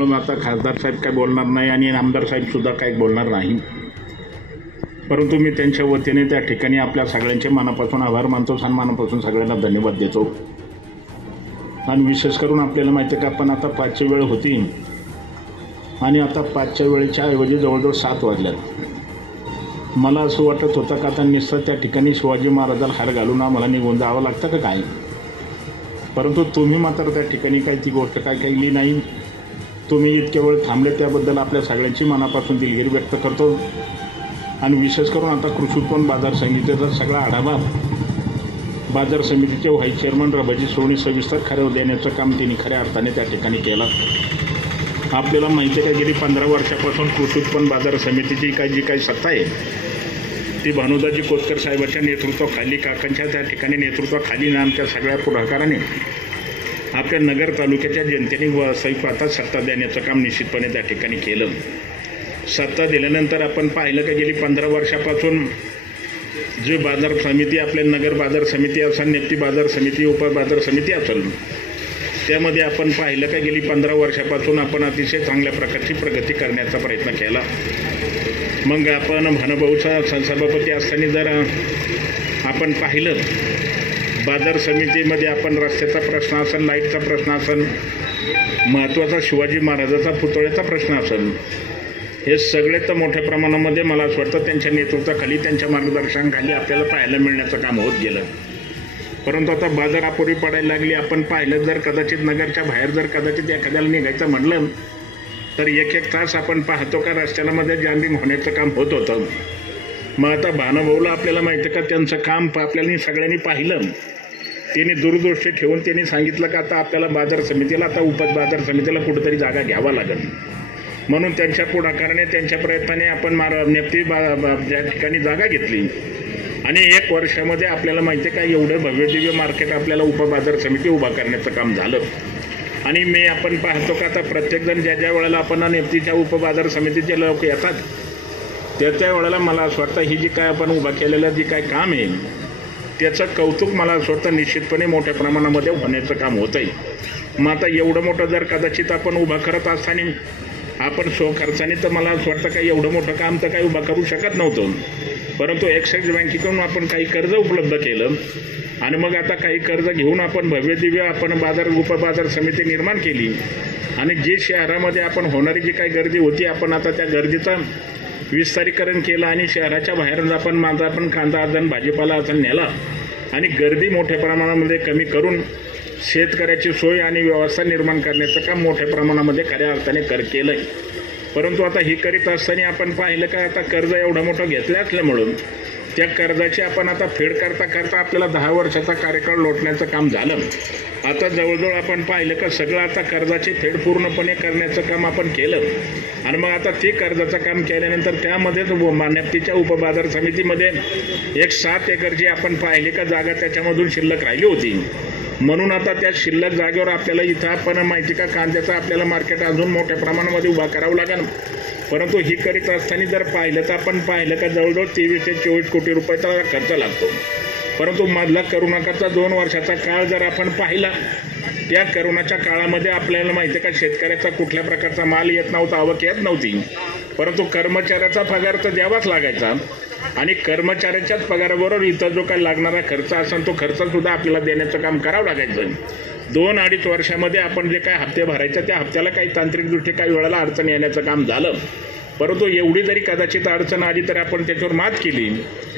त्यामुळे आता खासदार साहेब काय बोलणार नाही आणि आमदार साहेबसुद्धा काय बोलणार नाही, परंतु मी त्यांच्या वतीने त्या ठिकाणी आपल्या सगळ्यांचे मनापासून आभार मानतो आणि मनापासून सगळ्यांना धन्यवाद देतो। आणि विशेष करून आपल्याला माहिती आहे का आपण आता 5ची वेळ होती आणि आता 5च्या वेळेच्या ऐवजी जवळजवळ 7 वाजल्यात। मला असं वाटत होतं का आता निश्चित त्या ठिकाणी शिवाजी महाराजाला हार घालून आम्हाला निघून जावं लागतं का काय, परंतु तुम्ही मात्र त्या ठिकाणी काही ती गोष्ट काय केली नाही। तुम्ही इतक्या वेळ थांबले त्याबद्दल आपल्या सगळ्यांची मनापासून दिलगिरी व्यक्त करतो। आणि विशेष करून आता कृषी उत्पन्न बाजार समितीचा सगळा आढावा बाजार समितीचे व्हाईस चेअरमन रबाजी सोनी सविस्तर खरं देण्याचं काम त्यांनी खऱ्या अर्थाने त्या ठिकाणी केलं। आपल्याला माहिती आहे का गेली 15 वर्षापासून कृषी उत्पन्न बाजार समितीची जी काही सत्ता आहे ती भानुदाजी कोतकर साहेबांच्या नेतृत्वाखाली काकांच्या त्या ठिकाणी नेतृत्वाखाली आमच्या सगळ्या पुढाकाराने आपल्या नगर तालुक्याच्या जनतेने सैफ आता सत्ता देण्याचं काम निश्चितपणे त्या ठिकाणी केलं। सत्ता दिल्यानंतर आपण पाहिलं का गेली 15 वर्षापासून जे बाजार समिती आपल्या नगर बाजार समिती असेल, नेप्ती बाजार समिती, उपबाजार समिती असेल, त्यामध्ये आपण पाहिलं का गेली 15 वर्षापासून आपण अतिशय चांगल्या प्रकारची प्रगती करण्याचा प्रयत्न केला। मग आपण भानुभाऊचा सभापती असताना जर आपण पाहिलं बाजार समितीमध्ये आपण रस्त्याचा प्रश्न असेल, लाईटचा प्रश्न असेल, महत्त्वाचा शिवाजी महाराजाचा पुतळ्याचा प्रश्न असेल, हे सगळे तर मोठ्या प्रमाणामध्ये मला असं वाटतं त्यांच्या नेतृत्वाखाली त्यांच्या मार्गदर्शनाखाली आपल्याला पाहायला मिळण्याचं काम होत गेलं। परंतु आता बाजार अपुरी पडायला लागली। आपण पाहिलं जर कदाचित नगरच्या बाहेर जर कदाचित एखाद्याला निघायचं म्हटलं तर 1-1 तास आपण पाहतो का रस्त्याला मध्ये जामिंग होण्याचं काम होत होतं। मग आता भानुभाऊला आपल्याला माहिती आहे का त्यांचं काम आपल्याला सगळ्यांनी पाहिलं, त्यांनी दूरदृष्टी ठेवून त्यांनी सांगितलं का आता आपल्याला बाजार समितीला आता उपबाजार समितीला कुठेतरी जागा घ्यावा लागेल, म्हणून त्यांच्या पुढाकाराने त्यांच्या प्रयत्नाने आपण नेप्ती ज्या ठिकाणी जागा घेतली आणि 1 वर्षामध्ये आपल्याला माहिती आहे का एवढं भव्यदिव्य मार्केट आपल्याला उपबाजार समिती उभा करण्याचं काम झालं। आणि आपण पाहतो का आता प्रत्येकजण ज्या वेळेला आपण नेप्तीच्या उपबाजार समितीचे लोक येतात त्या वेळेला मला असं वाटतं ही जी काय आपण उभा केलेलं जी काय काम आहे त्याचं कौतुक मला असं वाटतं निश्चितपणे मोठ्या प्रमाणामध्ये होण्याचं काम होत आहे। मग आता एवढं मोठं जर कदाचित आपण उभा करत असताना आपण स्वखर्चाने तर मला असं वाटतं का एवढं मोठं काम तर काही उभा करू शकत नव्हतं, परंतु एक्साईज बँकेकडून आपण काही कर्ज उपलब्ध केलं आणि मग आता काही कर्ज घेऊन आपण भव्यदिव्य आपण उपबाजार समिती निर्माण केली आणि जी शहरामध्ये आपण होणारी जी काही गर्दी होती आपण आता त्या गर्दीचं विस्तारीकरण केलं आणि शहराच्या बाहेर आपण कांदा अजून भाजीपाला अजून नेला आणि गर्दी मोठ्या प्रमाणामध्ये कमी करून शेतकऱ्याची सोय आणि व्यवस्था निर्माण करण्याचं काम मोठ्या प्रमाणामध्ये खऱ्या अर्थाने केलं आहे। परंतु आता ही करीत असताना आपण पाहिलं का आता कर्ज एवढं मोठं घेतलं असल्यामुळं त्या कर्जाची आपण आता फेड करता आपल्याला 10 वर्षाचा कार्यकाळ लोटण्याचं काम झालं। आता जवळजवळ आपण पाहिलं का सगळं आता कर्जाची फेड पूर्णपणे करण्याचं काम आपण केलं आणि मग आता ते कर्जाचं काम केल्यानंतर त्यामध्येच नेप्तीच्या उपबाजार समितीमध्ये 7 एकरची आपण पाहिली का जागा त्याच्यामधून शिल्लक राहिली होती, म्हणून आता त्या शिल्लक जागेवर आपल्याला इथं आपण माहिती का कांद्याचं आपल्याला मार्केट अजून मोठ्या प्रमाणामध्ये उभा करावं लागेल। परंतु ही करीत असताना जर पाहिलं तर आपण पाहिलं का जवळजवळ 23 ते 24 कोटी रुपयाचा खर्च लागतो, परंतु मधला करोनाचा 2 वर्षाचा काळ जर आपण पाहिला त्या करोनाच्या काळामध्ये आपल्याला माहिती आहे का शेतकऱ्याचा कुठल्या प्रकारचा माल येत नव्हता, आवक येत नव्हती, परंतु कर्मचाऱ्याचा पगार तर द्यावाच लागायचा आणि कर्मचाऱ्याच्याच पगाराबरोबर इतर जो काही लागणारा खर्च असेल तो खर्चसुद्धा आपल्याला देण्याचं काम करावं लागायचं। 2-2.5 वर्षामध्ये आपण जे काय हप्ते भरायचे त्या हप्त्याला काही तांत्रिकदृष्ट्या काही वेळेला अडचण येण्याचं काम झालं, परंतु एवढी जरी कदाचित अडचण आली तर आपण त्याच्यावर मात केली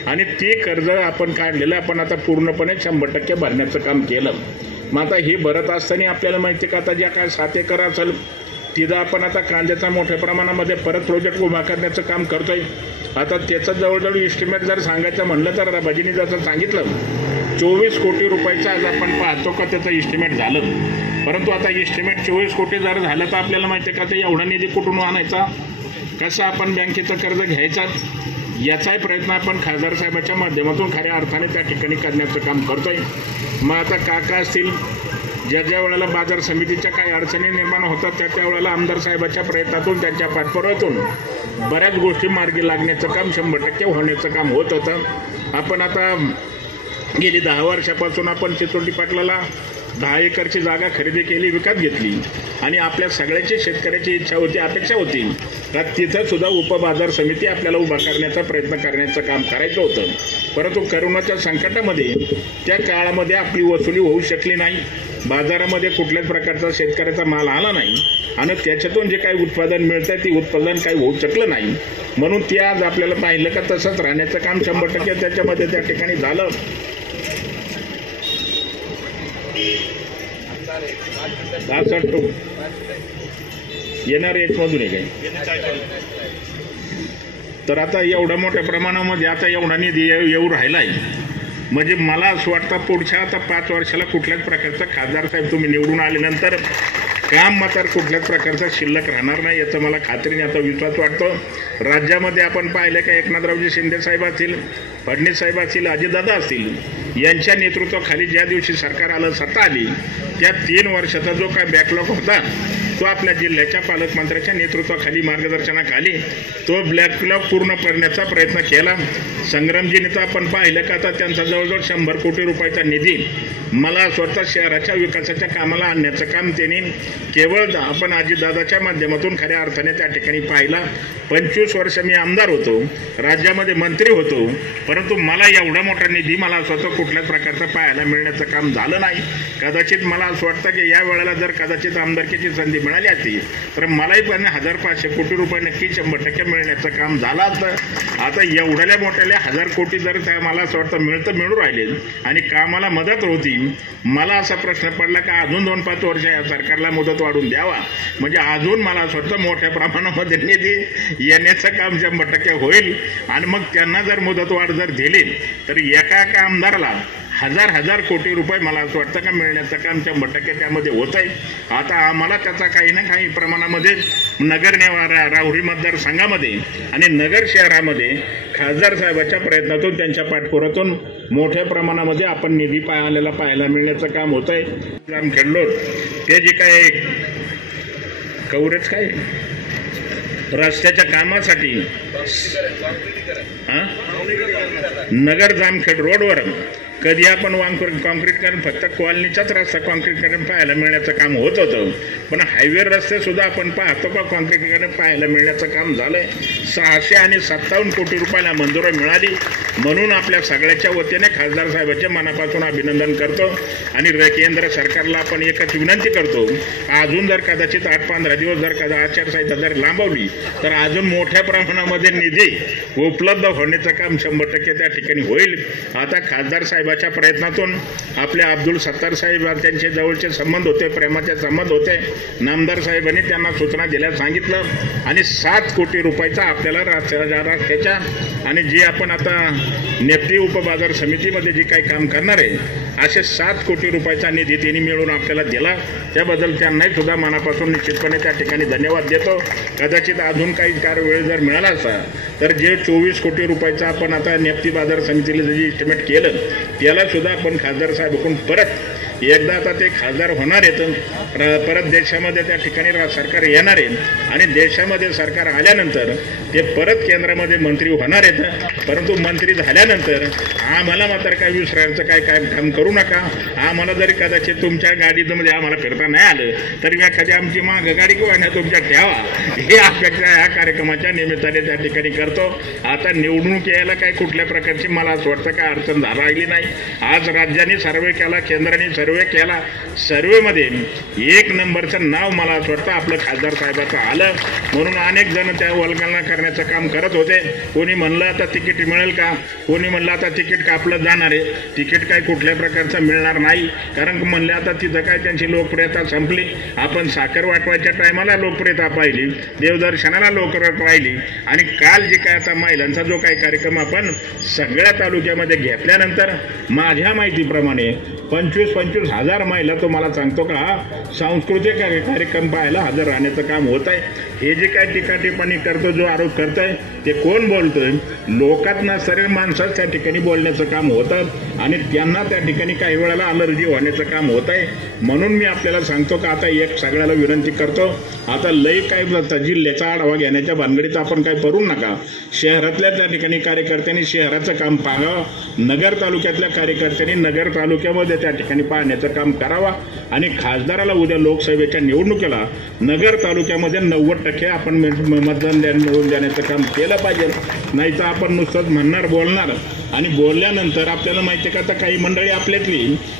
आणि ते कर्ज आपण काढलेलं आपण आता पूर्णपणे 100% भरण्याचं काम केलं। मग आता हे भरत असताना आपल्याला माहिती का आता ज्या काय 7 एकर असेल तिथं आपण आता कांद्याचा मोठ्या प्रमाणामध्ये परत प्रोजेक्ट उभा करण्याचं काम करतोय। आता त्याचं जवळजवळ इस्टिमेट जर सांगायचं म्हणलं तर रबाजींनी जसं सांगितलं 24 कोटी रुपयाचं आज आपण पाहतो का त्याचं इस्टिमेट झालं, परंतु आता इस्टिमेट 24 कोटी जर झालं तर आपल्याला माहिती आहे का ते एवढा निधी कुठून आणायचा, कसं आपण बँकेचं कर्ज घ्यायचा, याचाही प्रयत्न आपण खासदार साहेबांच्या माध्यमातून खऱ्या अर्थाने त्या ठिकाणी करण्याचं काम करतोय। मग आता काका असतील ज्या वेळेला बाजार समितीच्या काही अडचणी निर्माण होतात त्या वेळेला आमदार साहेबांच्या प्रयत्नातून त्यांच्या पाठपुराव्यातून बऱ्याच गोष्टी मार्गी लागण्याचं काम 100% होण्याचं काम होत होतं। आपण आता गेली 10 वर्षापासून आपण चिचोटी पाटलाला 10 एकरची जागा खरेदी केली, विकत घेतली आणि आपल्या सगळ्याची शेतकऱ्याची इच्छा होती, अपेक्षा होती का तिथं सुद्धा उपबाजार समिती आपल्याला उभा करण्याचा प्रयत्न करण्याचं काम करायचं होतं. परंतु करोनाच्या संकटामध्ये त्या काळामध्ये आपली वसुली होऊ शकली नाही, बाजारामध्ये कुठल्याच प्रकारचा शेतकऱ्याचा माल आला नाही आणि त्याच्यातून जे काही उत्पादन मिळतं ते उत्पादन काही होऊ शकलं नाही. म्हणून ते आज आपल्याला पाहिलं का तसंच राहण्याचं काम 100% त्याच्यामध्ये त्या ठिकाणी झालं. येणार याचमधून आहे काही. तर आता एवढ्या मोठ्या प्रमाणामध्ये आता एवढा निधी येऊ राहिलाय म्हणजे मला असं वाटतं पुढच्या आता 5 वर्षाला कुठल्याच प्रकारचा खासदार साहेब तुम्ही निवडून आल्यानंतर काम मात्र कुठल्याच प्रकारचा शिल्लक राहणार नाही याचा मला खात्रीने आता विश्वास वाटतो. राज्यामध्ये आपण पाहिलं का एकनाथरावजी शिंदे साहेब असतील, फडणवीस साहेब असतील, अजितदादा असतील यांच्या नेतृत्वाखाली ज्या दिवशी सरकार आलं, सत्ता आली, त्या 3 वर्षाचा जो काय बॅकलॉग होता तो आपल्या जिल्ह्याच्या पालकमंत्र्याच्या नेतृत्वाखाली मार्गदर्शनाखाली तो बॅकलॉग पूर्ण करण्याचा प्रयत्न केला. संग्रामजीने तर आपण पाहिलं का आता त्यांचा जवळजवळ 100 कोटी रुपयाचा निधी मला स्वतः शहराच्या विकासाच्या कामाला आणण्याचं काम त्यांनी केवळ आपण अजितदादाच्या माध्यमातून खऱ्या अर्थाने त्या ठिकाणी पाहिला. 25 वर्ष मी आमदार होतो, राज्यामध्ये मंत्री होतो, परंतु मला एवढा मोठा निधी मला स्वतः कुठल्याच प्रकारचा पाहायला मिळण्याचं काम झालं नाही. कदाचित मला असं वाटतं की या वेळेला जर कदाचित आमदारकीची संधी मिळाली असती तर मलाही पण 1500 कोटी रुपये नक्की 100% मिळण्याचं काम झालं असतं. आता एवढ्या मोठ्याल्या 1000 कोटी जर मला असं वाटतं मिळू राहिले आणि कामाला मदत होती, मला असा प्रश्न पडला का अजून 2-5 वर्ष या सरकारला मुदत वाढून द्यावा म्हणजे अजून मला स्वतः मोठ्या प्रमाणामध्ये निधी येण्याचं काम 100% होईल. आणि मग त्यांना जर मुदतवाढ जर दिली तर एका आमदाराला 1000 कोटी रुपये मला असं वाटतं का मिळण्याचं काम 100% त्यामध्ये होत आहे. आता आम्हाला त्याचा काही ना काही प्रमाणामध्ये नगर राहुरी मतदारसंघामध्ये आणि नगर शहरामध्ये खासदार साहेबाच्या प्रयत्नातून त्यांच्या पाठपुरातून मोठ्या प्रमाणामध्ये आपण निधी पाहायला मिळण्याचं काम होत आहे. जामखेड ते जे काय कवरेज काय रस्त्याच्या कामासाठी नगर जामखेड रोडवर कधी आपण कॉन्क्रीटीकरण फक्त कॉलनीचाच रस्ता कॉन्क्रीटीकरण पाहायला मिळण्याचं काम होत होतं, पण हायवे रस्ते सुद्धा आपण पाहतो का कॉन्क्रीटीकरण पाहायला मिळण्याचं काम झालंय. 657 कोटी रुपयाला मंजुरी मिळाली. म्हणून आपल्या सगळ्याच्या वतीने खासदार साहेबांचे मनापासून अभिनंदन करतो आणि केंद्र सरकारला आपण एकच विनंती करतो, अजून जर कदाचित 8-15 दिवस जर आचारसंहिता जर लांबवली तर अजून मोठ्या प्रमाणामध्ये निधी उपलब्ध होण्याचं काम 100% त्या ठिकाणी होईल. आता खासदार साहेबाच्या प्रयत्नातून आपले अब्दुल सत्तार साहेब त्यांचे जवळचे संबंध होते, प्रेमाचे संबंध होते. नामदार साहेबांनी त्यांना सूचना दिल्या सांगितलं आणि 7 कोटी रुपयाचा आपल्याला रस्त्याच्या आणि जे आपण आता नेप्ती उपबाजार समितीमध्ये जे काही काम करणार आहे असे 7 कोटी रुपयाचा निधी त्यांनी मिळून आपल्याला दिला. त्याबद्दल त्यांनाही सुद्धा मनापासून निश्चितपणे त्या ठिकाणी धन्यवाद देतो. कदाचित अजून काही वेळ जर मिळाला असता तर जे 24 कोटी रुपयाचा आपण आता नेप्ती बाजार समितीला जे इस्टिमेट केलं त्याला सुद्धा आपण खासदार साहेबांकडून परत एकदा आता ते खासदार होणार आहेत, परत देशामध्ये त्या ठिकाणी सरकार येणार आहे आणि देशामध्ये सरकार आल्यानंतर ते परत केंद्रामध्ये मंत्री होणार आहेत. परंतु मंत्री झाल्यानंतर आम्हाला मात्र काय विसरायचं काय काम करू नका. आम्हाला जरी कदाचित तुमच्या गाडीमध्ये आम्हाला फिरता नाही आलं तरी एखादी आमची माग गाडी किंवा नाही तुमच्या ठेवा, हे अपेक्षा ह्या कार्यक्रमाच्या निमित्ताने त्या ठिकाणी करतो. आता निवडणूक यायला काही कुठल्या प्रकारची मला असं वाटतं काय अडचण राहिली नाही. आज राज्याने सर्वे केला, केंद्राने सर्वे केला, सर्वेमध्ये 1 नंबरचं नाव मला असं वाटतं आपलं खासदार साहेबाचं आलं. म्हणून अनेक जण त्या वल्गना करण्याचं काम करत होते. कोणी म्हणलं आता तिकीट मिळेल का, कोणी म्हणलं आता तिकीट कापलं जाणार आहे. तिकीट काय कुठल्या प्रकारचं मिळणार नाही, कारण म्हणले आता तिथं काय त्यांची लोकप्रियता संपली. आपण साखर वाटवायच्या टायमाला लोकप्रियता पाहिली, देवदर्शनाला लोकप्रियता पाहिली आणि काल जे काय आता महिलांचा जो काही कार्यक्रम आपण सगळ्या तालुक्यामध्ये घेतल्यानंतर माझ्या माहितीप्रमाणे 25 हजार महिला तुम्हाला सांगतो का हा सांस्कृतिक कार्यक्रम पाहायला हजर राहण्याचं काम होत आहे. हे जे काय टीकाटिप्पणी करतो, जो आरोप करतोय ते कोण बोलतोय, लोकांना सर्व माणसाच त्या ठिकाणी बोलण्याचं काम होतं आणि त्यांना त्या ठिकाणी काही वेळेला अलर्जी होण्याचं काम होत आहे. म्हणून मी आपल्याला सांगतो का आता एक सगळ्याला विनंती करतो आता लय काय जिल्ह्याचा आढावा घेण्याच्या भानगडीत आपण काय करू नका. शहरातल्या त्या ठिकाणी कार्यकर्त्यांनी शहराचं काम पाहावं, नगर तालुक्यातल्या कार्यकर्त्यांनी नगर तालुक्यामध्ये त्या ठिकाणी पाहण्याचं काम करावा आणि खासदाराला उद्या लोकसभेच्या निवडणुकीला नगर तालुक्यामध्ये 90% आपण मतदान मिळवून देण्याचं काम केलं पाहिजे. नाही तर आपण नुसतंच म्हणणार बोलणार आणि बोलल्यानंतर आपल्याला माहिती आहे का आता काही मंडळी आपल्यातली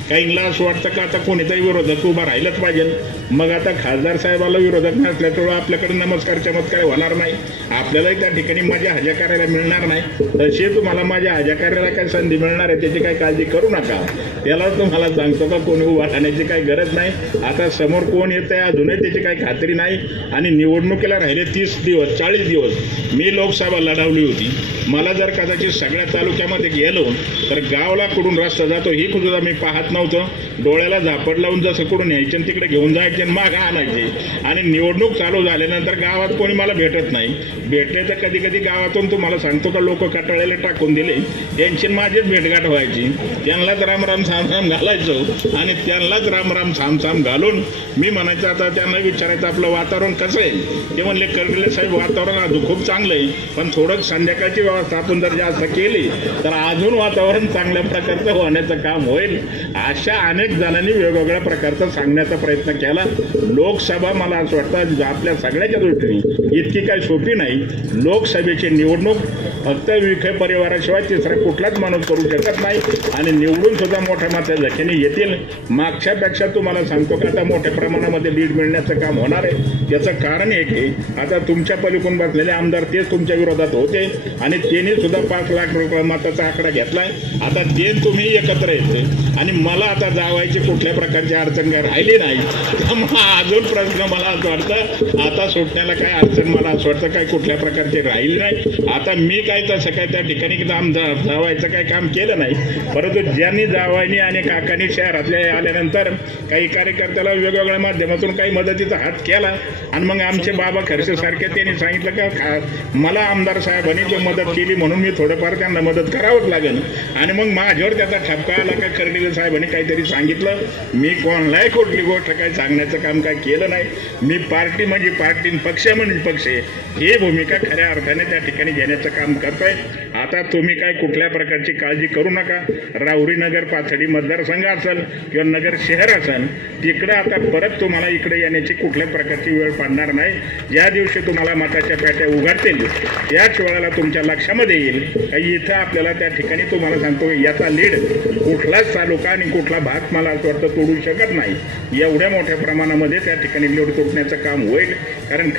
काहींना असं वाटतं का आता कोणीतरी विरोधक उभा राहिलंच पाहिजे. मग आता खासदार साहेबाला विरोधक नसल्यामुळं आपल्याकडे नमस्कार चमत्कार होणार नाही, आपल्यालाही त्या ठिकाणी माझ्या हजा कार्याला मिळणार नाही. तसे तुम्हाला माझ्या हजा कार्याला काय संधी मिळणार आहे त्याची काही काळजी करू नका. त्याला तुम्हाला सांगतो का कोणी उभा राहण्याची काही गरज नाही. आता समोर कोण येत आहे अजूनही त्याची काही खात्री नाही आणि निवडणुकीला राहिले 30 दिवस 40 दिवस. मी लोकसभा लढवली होती. मला जर कदाचित सगळ्या तालुक्यामध्ये गेलो तर गावला कुठून रस्ता जातो ही सुद्धा मी पाहत नव्हतं. डोळ्याला झापड लावून जसं कुठून यायचे तिकडे घेऊन जायचे माग आणायचे आणि निवडणूक चालू झाल्यानंतर गावात कोणी मला भेटत नाही. भेटले तर कधी कधी गावातून तुम्हाला सांगतो का लोक कटाळ्याला टाकून दिले, त्यांची माझीच भेटगाठ व्हायची. त्यांनाच रामराम सामसाम घालायचो आणि त्यांनाच रामराम सामसाम घालून मी म्हणायचं आता त्यांना विचारायचं आपलं वातावरण कसं आहे. ते म्हणले कर्डिले साहेब वातावरण अजून खूप चांगलं आहे, पण थोडं संध्याकाळची व्यवस्था आपण जर जास्त केली तर अजून वातावरण चांगल्या प्रकारचं होण्याचं काम होईल. अशा अनेक जणांनी वेगवेगळ्या प्रकारचा सांगण्याचा प्रयत्न केला. लोकसभा मला असं वाटतं आपल्या सगळ्याच्या दृष्टीने इतकी काही सोपी नाही. लोकसभेची निवडणूक फक्त विखे परिवाराशिवाय तिसरा कुठलाच माणूस करू शकत नाही आणि निवडून सुद्धा मोठ्या मात्रा जखीने येतील. मागच्यापेक्षा तुम्हाला सांगतो का आता मोठ्या प्रमाणामध्ये लीड मिळण्याचं काम होणार आहे. त्याचं कारण एक आहे आता तुमच्या पलीकडून बसलेले आमदार तेच तुमच्या विरोधात होते आणि त्यांनी सुद्धा 5 लाख रुपये मताचा आकडा घेतलाय. आता ते तुम्ही एकत्र येते आणि मला आता जावायची कुठल्या प्रकारची अडचण काय राहिली नाही. त्यामुळे अजून प्रश्न मला असं वाटतं आता सुटण्याला काय अडचण मला असं वाटतं काय कुठल्या प्रकारची राहिली नाही. आता मी काय तसं काय त्या ठिकाणी जावायचं काय काम केलं नाही, परंतु ज्यांनी जावायनी आणि काकांनी शहरातल्या आल्यानंतर काही कार्यकर्त्याला वेगवेगळ्या माध्यमातून काही मदतीचा हात केला आणि मग आमचे बाबा खर्चे सारखे त्यांनी सांगितलं का मला आमदार साहेबांनी जो मदत केली म्हणून मी थोडंफार त्यांना मदत करावंच लागेल. आणि मग माझ्यावर त्याचा ठपका आला का कर्डिले साहेबांनी काहीतरी सांगितलं. मी कोणालाही कुठली गोष्ट काही सांगण्याचं काम काय केलं नाही. मी पार्टी म्हणजे पार्टी, पक्ष म्हणजे पक्ष ही भूमिका खऱ्या अर्थाने त्या ठिकाणी घेण्याचं काम करतोय. आता तुम्ही काय कुठल्या प्रकारची काळजी करू नका. राहुरी नगर पाथडी मतदारसंघ असेल किंवा नगर शहर असेल तिकडं आता परत तुम्हाला इकडे येण्याची कुठल्या प्रकारची वेळ पडणार नाही. ज्या दिवशी तुम्हाला मताच्या पेट्या उघडतील त्याच वेळेला तुमच्या लक्षामध्ये येईल काही इथं आपल्याला त्या ठिकाणी तुम्हाला सांगतो याचा लीड कुठलाच तालुका आणि कुठला भाग मला असं वाटतं तोडू शकत नाही. एवढ्या मोठ्या प्रमाणामध्ये त्या ठिकाणी लीड तुटण्याचं काम होईल. कारण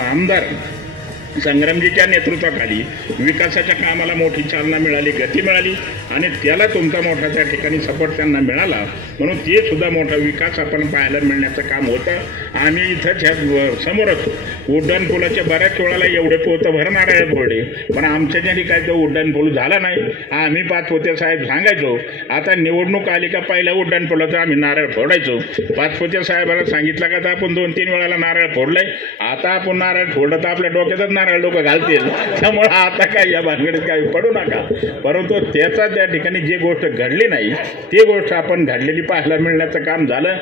आमदार संग्रामजीच्या नेतृत्वाखाली विकासाच्या कामाला मोठी चालना मिळाली, गती मिळाली आणि त्याला तुमचा मोठा त्या ठिकाणी सपोर्ट त्यांना मिळाला म्हणून ते सुद्धा मोठा विकास आपण पाहायला मिळण्याचं काम होतं. आम्ही इथं समोरच उड्डाण पुलाच्या बऱ्याच वेळाला एवढे पोतं भरणार आहे बोर्डे, पण आमच्या ज्यांनी काय तो उड्डाण पूल झाला नाही. आम्ही 5 पोते साहेब सांगायचो. आता निवडणूक आली का पहिल्या उड्डाण पुलाचा आम्ही नारळ फोडायचो. 5 पोते साहेबाला सांगितलं का तर आपण 2-3 वेळाला नारळ फोडलंय. आता आपण नारळ फोडलं तर आपल्या डोक्यातच नारळ लोक घालतील. त्यामुळे आता काय या भानगडीत काही पडू नका. परंतु त्याचा त्या ठिकाणी जी गोष्ट घडली नाही ती गोष्ट आपण घडलेली पाहायला मिळण्याचं काम झालं.